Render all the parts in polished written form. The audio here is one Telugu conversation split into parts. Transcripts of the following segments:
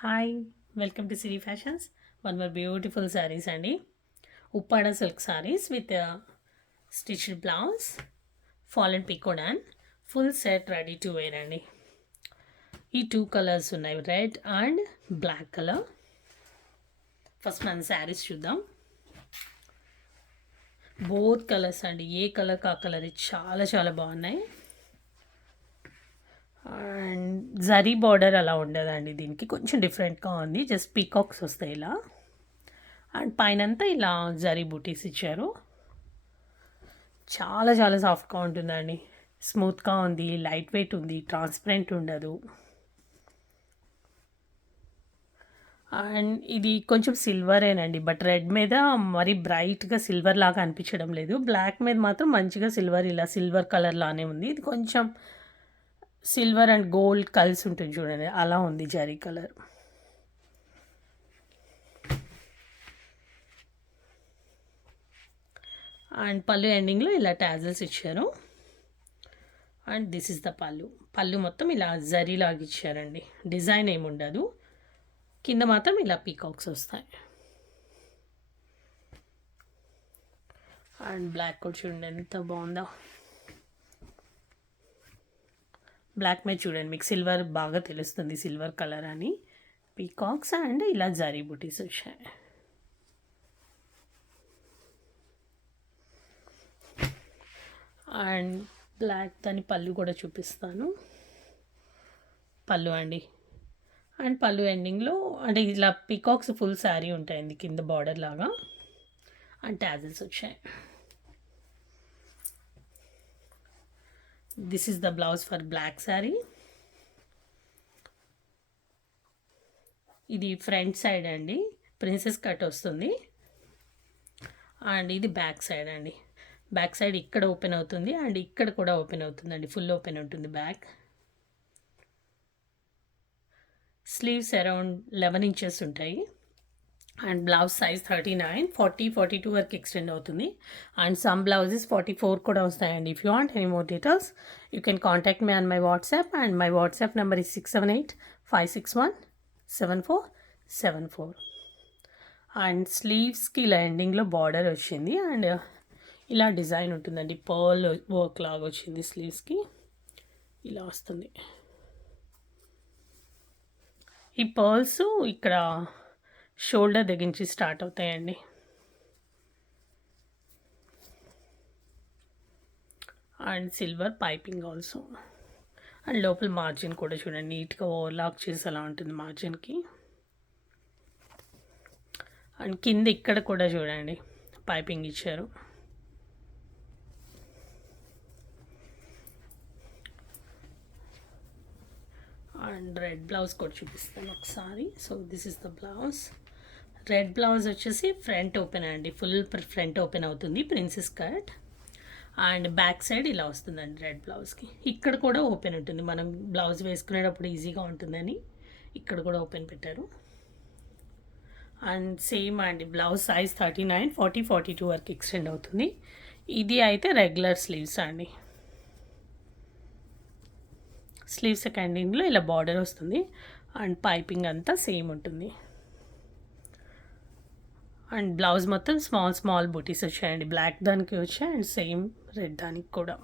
Hi, welcome to Siri fashions. One more beautiful saris అండి. Uppada silk saris with stitched blouse, fall and pico done, full set ready to wear అండి. ఈ టూ కలర్స్ ఉన్నాయి, red and black colour. First మనం శారీస్ చూద్దాం. బోత్ కలర్స్ అండి, ఏ కలర్ కా కలర్ చాలా చాలా బాగున్నాయి. అండ్ జరీ బార్డర్ అలా ఉండదండి, దీనికి కొంచెం డిఫరెంట్గా ఉంది. జస్ట్ పీకాక్స్ వస్తాయి ఇలా. అండ్ పైనంతా ఇలా జరీ బూటీస్ ఇచ్చారు. చాలా చాలా సాఫ్ట్గా ఉంటుందండి, స్మూత్గా ఉంది, లైట్ వెయిట్ ఉంది, ట్రాన్స్పరెంట్ ఉండదు. అండ్ ఇది కొంచెం సిల్వరేనండి, బట్ రెడ్ మీద మరీ బ్రైట్గా సిల్వర్ లాగా అనిపించడం లేదు. బ్లాక్ మీద మాత్రం మంచిగా సిల్వర్, ఇలా సిల్వర్ కలర్ లానే ఉంది. ఇది కొంచెం సిల్వర్ అండ్ గోల్డ్ కలిసి ఉంటుంది చూడండి, అలా ఉంది జరీ కలర్. అండ్ పళ్ళు ఎండింగ్లో ఇలా టాజల్స్ ఇచ్చారు. అండ్ దిస్ ఇస్ ద పళ్ళు. పళ్ళు మొత్తం ఇలా జరీ లాగా ఇచ్చారండి, డిజైన్ ఏమి ఉండదు. కింద మాత్రం ఇలా పీకాక్స్ వస్తాయి. అండ్ బ్లాక్ కూడా చూడండి ఎంత బాగుందో. బ్లాక్ మీద చూడండి, మీకు సిల్వర్ బాగా తెలుస్తుంది, సిల్వర్ కలర్ అని. పీకాక్స్ అండ్ ఇలా జరీ బుటీస్ వచ్చాయి. అండ్ బ్లాక్ దాని పళ్ళు కూడా చూపిస్తాను. పళ్ళు అండి, అండ్ పళ్ళు ఎండింగ్లో అంటే ఇలా పీకాక్స్ ఫుల్ శారీ ఉంటాయండి, కింద బార్డర్ లాగా. అండ్ టాజల్స్ వచ్చాయి. This is the blouse for black sari. ఇది ఫ్రంట్ సైడ్ అండి, ప్రిన్సెస్ కట్ వస్తుంది. అండ్ ఇది బ్యాక్ సైడ్ అండి. బ్యాక్ సైడ్ ఇక్కడ ఓపెన్ అవుతుంది అండ్ ఇక్కడ కూడా ఓపెన్ అవుతుందండి, ఫుల్ ఓపెన్ ఉంటుంది బ్యాక్. స్లీవ్స్ అరౌండ్ 11 ఇంచెస్ ఉంటాయి. అండ్ బ్లౌజ్ సైజ్ 39, 40, 42 వరకు ఎక్స్టెండ్ అవుతుంది. అండ్ సమ్ బ్లౌజెస్ 44 కూడా వస్తాయండి. If you want any more details you can contact me on my WhatsApp. And my WhatsApp number is 678-561-7474. And స్లీవ్స్కి ఇలా ఎండింగ్లో బార్డర్ వచ్చింది అండ్ ఇలా డిజైన్ ఉంటుందండి, పర్ల్ వర్క్ లాగా వచ్చింది స్లీవ్స్కి, ఇలా వస్తుంది. ఈ పర్ల్స్ ఇక్కడ షోల్డర్ దగ్గర నుంచి స్టార్ట్ అవుతాయండి. And silver piping also. And లోపల మార్జిన్ కూడా చూడండి, నీట్గా ఓవర్లాక్ చేసి అలా ఉంటుంది మార్జిన్కి. అండ్ కింద ఇక్కడ కూడా చూడండి పైపింగ్ ఇచ్చారు. అండ్ రెడ్ బ్లౌజ్ కూడా చూపిస్తాను ఒకసారి. So this is the blouse. Red blouse వచ్చేసి ఫ్రంట్ ఓపెన్ అండి, ఫుల్ ఫ్రంట్ ఓపెన్ అవుతుంది, princess cut. And back side ఇలా వస్తుందండి రెడ్ బ్లౌజ్కి. ఇక్కడ కూడా ఓపెన్ ఉంటుంది, మనం బ్లౌజ్ వేసుకునేటప్పుడు ఈజీగా ఉంటుందని ఇక్కడ కూడా ఓపెన్ పెట్టారు. అండ్ సేమ్ అండి, బ్లౌజ్ సైజ్ 39, 40, 42 వరకు ఎక్స్టెండ్ అవుతుంది. ఇది అయితే రెగ్యులర్ స్లీవ్స్ అండి. స్లీవ్స్ ఎండింగ్లో ఇలా బార్డర్ వస్తుంది అండ్ పైపింగ్ అంతా సేమ్ ఉంటుంది. అండ్ బ్లౌజ్ మొత్తం స్మాల్ స్మాల్ బూటీస్ వచ్చాయండి, బ్లాక్ దానికి వచ్చాయి అండ్ సేమ్ రెడ్ దానికి కూడా.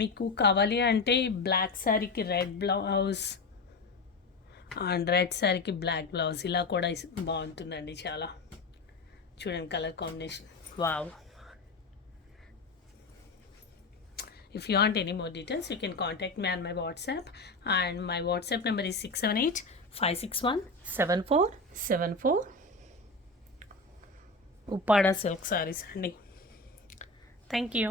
మీకు కావాలి అంటే బ్లాక్ శారీకి రెడ్ బ్లౌజ్ అండ్ రెడ్ శారీకి బ్లాక్ బ్లౌజ్ ఇలా కూడా బాగుంటుందండి చాలా. చూడండి colour combination, wow. If you want any more details, you can contact me on my WhatsApp. And my WhatsApp number is 678-561-7474. Uppada silk sarees andi. Thank you.